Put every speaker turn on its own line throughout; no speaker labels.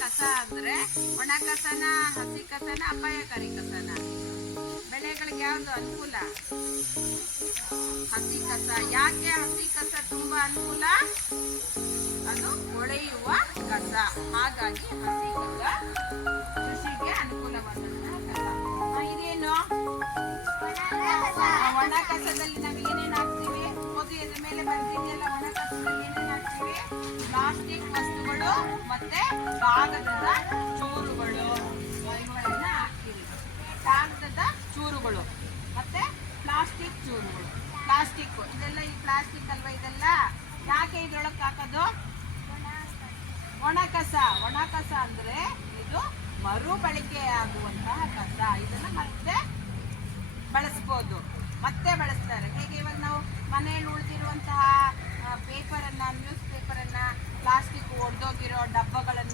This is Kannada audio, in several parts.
ಕಸ ಅಂದ್ರೆ ಒಣ ಕಸನ, ಹಸಿ ಕಸನ, ಅಪಾಯಕಾರಿ ಕಸನ. ಬೆಳೆಗಳಿಗೆ ಯಾವುದು ಅನುಕೂಲ? ಹಸಿ ಕಸ. ಯಾಕೆ ಹಸಿ ಕಸ ತುಂಬ ಅನುಕೂಲ? ಅದು ಹೊಳೆಯುವ ಕಸ. ಹಾಗಾಗಿ ಹಸಿ ಕಸ ಕೃಷಿಗೆ ಅನುಕೂಲವಾದಂತಹ ಕಸ. ಇದೇನು? ಒಣ ಕಸದಲ್ಲಿ ನಾವು ಏನೇನು ಹಾಕ್ತೀವಿ? ಓದಿ ಮೇಲೆ ಬರ್ತಿದೆಯಲ್ಲ ಒಣ ಕಸದಲ್ಲಿ? ಕಾಗದದ ಚೂರುಗಳು ಇವುಗಳನ್ನ ಹಾಕ್ತೀವಿ. ಕಾಗದದ ಚೂರುಗಳು, ಮತ್ತೆ ಪ್ಲಾಸ್ಟಿಕ್ ಚೂರುಗಳು. ಪ್ಲಾಸ್ಟಿಕ್, ಇದೆಲ್ಲ ಈ ಪ್ಲಾಸ್ಟಿಕ್ ಅಲ್ವಾ ಇದೆಲ್ಲ? ಯಾಕೆ ಇದ್ರೊಳಗೆ ಹಾಕೋದು? ಒಣ ಕಸ. ಒಣ ಕಸ ಅಂದ್ರೆ ಇದು ಮರುಬಳಕೆ ಆಗುವಂತಹ ಕಸ. ಇದನ್ನ ಮತ್ತೆ ಬಳಸ್ಬೋದು. ಮತ್ತೆ ಬಳಸ್ತಾರೆ. ಹೇಗೆ ಇವಾಗ ನಾವು ಮನೆಯಲ್ಲಿ ಉಳಿದಿರುವಂತಹ ಪೇಪರನ್ನು ನ್ಯೂಸ್ ಪೇಪರನ್ನು ಪ್ಲಾಸ್ಟಿಕ್ ಒಡೆದೋಗಿರೋ ಡಬ್ಬಗಳನ್ನು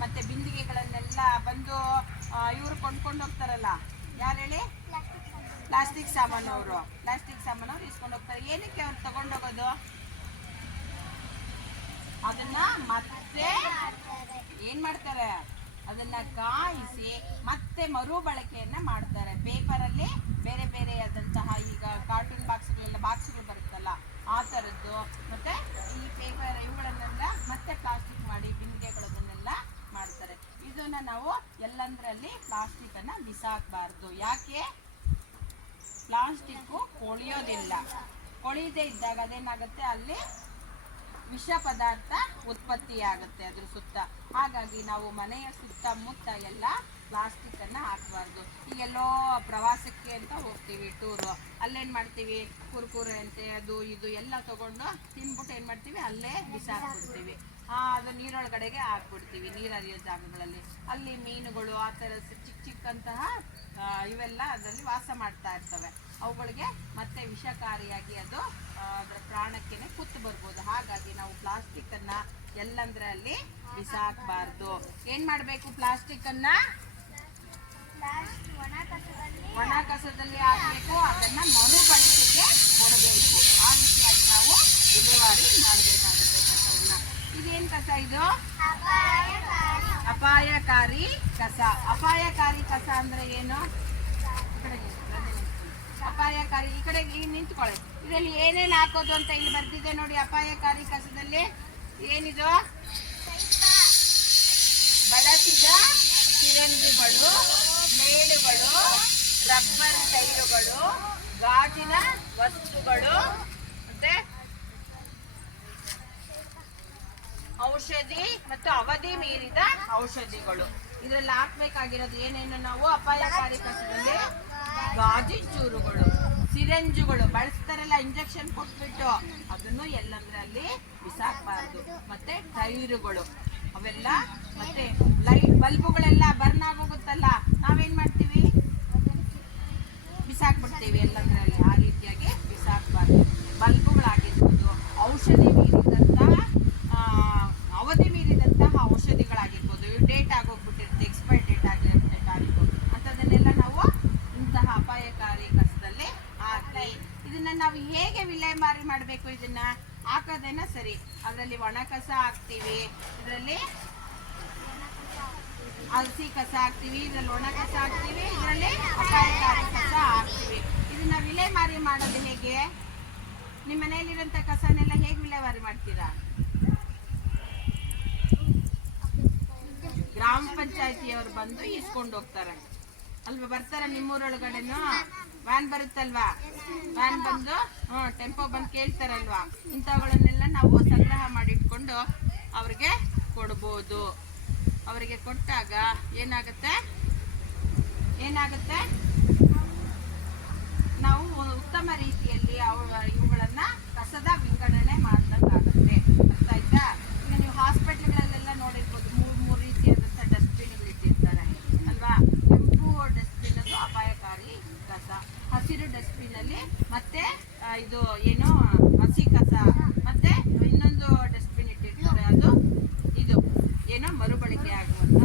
ಮತ್ತು ಬಿಂದಿಗೆಗಳನ್ನೆಲ್ಲ ಬಂದು ಇವರು ಕೊಂಡ್ಕೊಂಡು ಹೋಗ್ತಾರಲ್ಲ, ಯಾರು ಹೇಳಿ? ಪ್ಲಾಸ್ಟಿಕ್ ಸಾಮಾನು ಅವರು ಪ್ಲಾಸ್ಟಿಕ್ ಸಾಮಾನು ಅವ್ರು ಇಸ್ಕೊಂಡು ಹೋಗ್ತಾರೆ. ಏನಕ್ಕೆ ಅವ್ರು ತಗೊಂಡೋಗೋದು ಅದನ್ನ ಮತ್ತೆ ಏನ್ ಮಾಡ್ತಾರೆ? ಅದನ್ನ ಕಾಯಿಸಿ ಮತ್ತೆ ಮರುಬಳಕೆಯನ್ನ ಮಾಡ್ತಾರೆ. ಪೇಪರಲ್ಲಿ ಬೇರೆ ಬೇರೆ ಆದಂತಹ ಈಗ ಕಾರ್ಟೂನ್ ಬಾಕ್ಸ್ಗಳೆಲ್ಲ ಬಾಕ್ಸ್ಗಳು ಬರುತ್ತಲ್ಲ, ಆ ಥರದ್ದು ಮತ್ತೆ ಈ ಪೇಪರ್ ಇವುಗಳನ್ನೆಲ್ಲ ಮತ್ತೆ ಪ್ಲಾಸ್ಟಿಕ್ ಮಾಡಿ ನಾವು ಎಲ್ಲಂದ್ರಲ್ಲಿ ಪ್ಲಾಸ್ಟಿಕ್ ಅನ್ನ ಬಿಸಾಕಬಾರ್ದು. ಯಾಕೆ? ಪ್ಲಾಸ್ಟಿಕ್ಕು ಕೊಳಿಯೋದಿಲ್ಲ. ಕೊಳಿಯದೇ ಇದ್ದಾಗ ಅದೇನಾಗುತ್ತೆ? ಅಲ್ಲಿ ವಿಷ ಪದಾರ್ಥ ಉತ್ಪತ್ತಿಯಾಗುತ್ತೆ ಅದ್ರ ಸುತ್ತ. ಹಾಗಾಗಿ ನಾವು ಮನೆಯ ಸುತ್ತಮುತ್ತ ಎಲ್ಲ ಪ್ಲಾಸ್ಟಿಕ್ ಅನ್ನ ಹಾಕಬಾರ್ದು. ಈಗೆಲ್ಲೋ ಪ್ರವಾಸಕ್ಕೆ ಅಂತ ಹೋಗ್ತೀವಿ ಟೂರು ಅಲ್ಲೇನ್ ಮಾಡ್ತೀವಿ? ಕುರ್ಕುರೆ ಅಂತೆ, ಅದು ಇದು ಎಲ್ಲ ತಗೊಂಡು ತಿನ್ಬಿಟ್ಟು ಏನ್ ಮಾಡ್ತೀವಿ? ಅಲ್ಲೇ ಬಿಸಾಕ್ಬಿಡ್ತೀವಿ. ಅದು ನೀರೊಳಗಡೆಗೆ ಹಾಕ್ಬಿಡ್ತೀವಿ ನೀರು ಹರಿಯೋ ಜಾಗಗಳಲ್ಲಿ. ಅಲ್ಲಿ ಮೀನುಗಳು, ಆ ಥರ ಚಿಕ್ಕ ಚಿಕ್ಕಂತಹ ಇವೆಲ್ಲ ಅದರಲ್ಲಿ ವಾಸ ಮಾಡ್ತಾ ಇರ್ತವೆ. ಅವುಗಳಿಗೆ ಮತ್ತೆ ವಿಷಕಾರಿಯಾಗಿ ಅದು ಅದರ ಪ್ರಾಣಕ್ಕೇನೆ ಕುತ್ತು ಬರ್ಬೋದು. ಹಾಗಾಗಿ ನಾವು ಪ್ಲಾಸ್ಟಿಕ್ಕನ್ನು ಎಲ್ಲಂದ್ರೆ ಅಲ್ಲಿ ಬಿಸಾಕಬಾರ್ದು. ಏನು ಮಾಡಬೇಕು ಪ್ಲಾಸ್ಟಿಕ್ಕನ್ನು ಒಣ ಕಸದಲ್ಲಿ ಹಾಕಬೇಕು, ಅದನ್ನ ಮರುಬಳಕೆಗೆ ಮಾಡಬೇಕು ಆ ರೀತಿಯಾಗಿ ನಾವು ವಿಲೇವಾರಿ ಮಾಡಬೇಕಾಗುತ್ತೆ. ಇದೇನ್ ಕಸ ಇದು? ಅಪಾಯಕಾರಿ. ಕಸ. ಅಪಾಯಕಾರಿ ಕಸ ಅಂದ್ರೆ ಏನು. ಅಪಾಯಕಾರಿ ಈ ಕಡೆ ನಿಂತ್ಕೊಳ್ಳಿ. ಇದರಲ್ಲಿ ಏನೇನು ಹಾಕೋದು ಅಂತ ಇಲ್ಲಿ ಬರ್ತಿದೆ ನೋಡಿ ಅಪಾಯಕಾರಿ ಕಸದಲ್ಲಿ. ಏನಿದು? ಬಳಸಿದ ಸಿರಂಜಿಗಳು ಮೇಲುಗಳು ರಬ್ಬರ್ ಟೈರುಗಳು ಗಾಜಿನ ವಸ್ತುಗಳು ಮತ್ತೆ ಔಷಧಿ ಮತ್ತು ಅವಧಿ ಮೀರಿದ ಔಷಧಿಗಳು. ಇದರಲ್ಲಿ ಹಾಕ್ಬೇಕಾಗಿರೋದು ಏನೇನು ನಾವು? ಅಪಾಯಕಾರಿ ಕಸದಲ್ಲಿ ಗಾಜಿನ ಚೂರುಗಳು ಸಿರಂಜುಗಳು. ಬಳಸ್ತಾರಲ್ಲ ಇಂಜೆಕ್ಷನ್ ಕೊಟ್ಬಿಟ್ಟು ಅದನ್ನು ಎಲ್ಲಂದ್ರಲ್ಲಿ ಬಿಸಾಕಬಾರ್ದು. ಮತ್ತೆ ಟೈರುಗಳು. ಅವೆಲ್ಲ ಮತ್ತೆ ಲೈಟ್ ಬಲ್ಬುಗಳೆಲ್ಲ ಬರ್ನ್ ಆಗೋಗುತ್ತಲ್ಲ, ನಾವೇನ್ ಮಾಡ್ತೀವಿ? ಬಿಸಾಕ್ಬಿಡ್ತೀವಿ ಎಲ್ಲಂದ್ರಲ್ಲಿ ಆ ರೀತಿಯಾಗಿ ಬಿಸಾಕಬಾರ್ದು ಬಲ್ಬುಗಳಾಗಿರ್ಬೋದು ಔಷಧಿ ಮೀರಿದಂತಹ ಆ, ಅವಧಿ ಮೀರಿದಂತಹ ಔಷಧಿಗಳಾಗಿರ್ಬೋದು ಇವು ಡೇಟ್ ಆಗೋಗ್ಬಿಟ್ಟಿರುತ್ತೆ ಎಕ್ಸ್ಪೈರ್ ಡೇಟ್ ಆಗಿರುತ್ತೆ ತಾರೀಕು ಅಂಥದ್ದನ್ನೆಲ್ಲ ನಾವು ಇಂತಹ ಅಪಾಯಕಾರಿ ಕಸದಲ್ಲಿ ಹಾಕಿ ಇದನ್ನ ನಾವು ಹೇಗೆ ವಿಲೇವಾರಿ ಮಾಡಬೇಕು ಇದನ್ನ ಹಾಕೋದೇನ ಸರಿ. ಅದರಲ್ಲಿ ಒಣ ಕಸ ಹಾಕ್ತೀವಿ. ಇದರಲ್ಲಿ ಹಸಿ ಕಸ ಹಾಕ್ತೀವಿ. ಇದ್ರಲ್ಲಿ ಒಣ ಕಸ ಹಾಕ್ತೀವಿ. ಇದರಲ್ಲಿ ಅಪಾಯಕಾರಿ ಕಸ ಹಾಕ್ತೀವಿ. ಇದನ್ನ ವಿಲೇವಾರಿ ಮಾಡೋದು ಹೇಗೆ? ನಿಮ್ಮ ಮನೆಯಲ್ಲಿರೋಂಥ ಕಸನೆಲ್ಲ ಹೇಗೆ ವಿಲೇವಾರಿ ಮಾಡ್ತೀರಾ? ಗ್ರಾಮ ಪಂಚಾಯತಿಯವರು ಬಂದು ಇಸ್ಕೊಂಡು ಹೋಗ್ತಾರೆ. ಅಲ್ವಾ? ಬರ್ತಾರೆ ನಿಮ್ಮೂರೊಳಗಡೆನು? ವ್ಯಾನ್ ಬರುತ್ತಲ್ವಾ? ವ್ಯಾನ್ ಬಂದು ಟೆಂಪೋ ಬಂದು ಕೇಳ್ತಾರಲ್ವಾ? ಇಂಥವುಗಳನ್ನೆಲ್ಲ ನಾವು ಸಂಗ್ರಹ ಮಾಡಿಟ್ಕೊಂಡು ಅವ್ರಿಗೆ ಕೊಡ್ಬೋದು. ಅವರಿಗೆ ಕೊಟ್ಟಾಗ ಏನಾಗುತ್ತೆ? ಏನಾಗುತ್ತೆ? ನಾವು ಉತ್ತಮ ರೀತಿಯಲ್ಲಿ ಅವ, ಇವುಗಳನ್ನ ಕಸದ ವಿಂಗಡಣೆ ಮಾಡ್ದಂಗಾಗುತ್ತೆ. ಅರ್ಥ ಇದು ಏನು ಹಸಿ ಕಸ. ಮತ್ತೆ ಇನ್ನೊಂದು ಡಸ್ಟ್ಬಿನ್ ಇಟ್ಟಿರ್ತಾರೆ ಅದು. ಇದು. ಏನೋ ಮರುಬಳಕೆ ಆಗುವಂತ